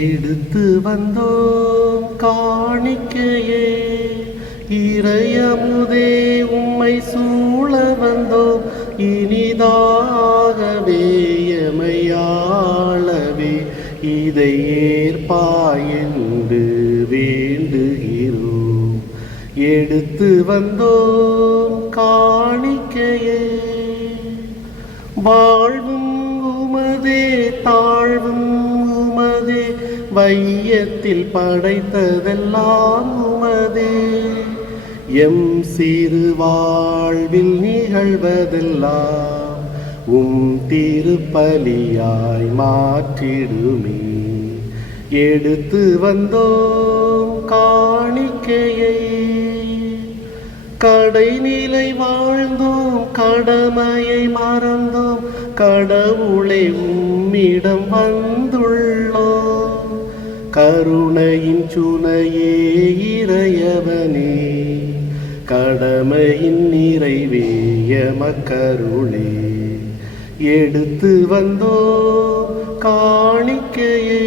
எடுத்து வந்தோம் காணிக்கையே. இறையமுதே உம்மை சூழ வந்தோம். இனிதாகவே எமையாளவே. இதை ஏற்பாயென்று வேண்டுகிறோம். எடுத்து வந்தோம் காணிக்கையே. வாழ் வையத்தில் படைத்ததெல்லாம் உமதே. எம் சிறு வாழ்வில் நிகழ்வதெல்லாம் உம் திருப்பலியாய் மாற்றிடுமே. எடுத்து வந்தோம் காணிக்கையை. கடைநிலை வாழ்ந்தோம் கடமையை மறந்தோம் கடவுளை உம்மிடம் வந்துள்ளோம். கருணையின் சுனையே இறையவனே. கடமையின் நிறைவேய மக்கருளே. எடுத்து வந்தோ காணிக்கையே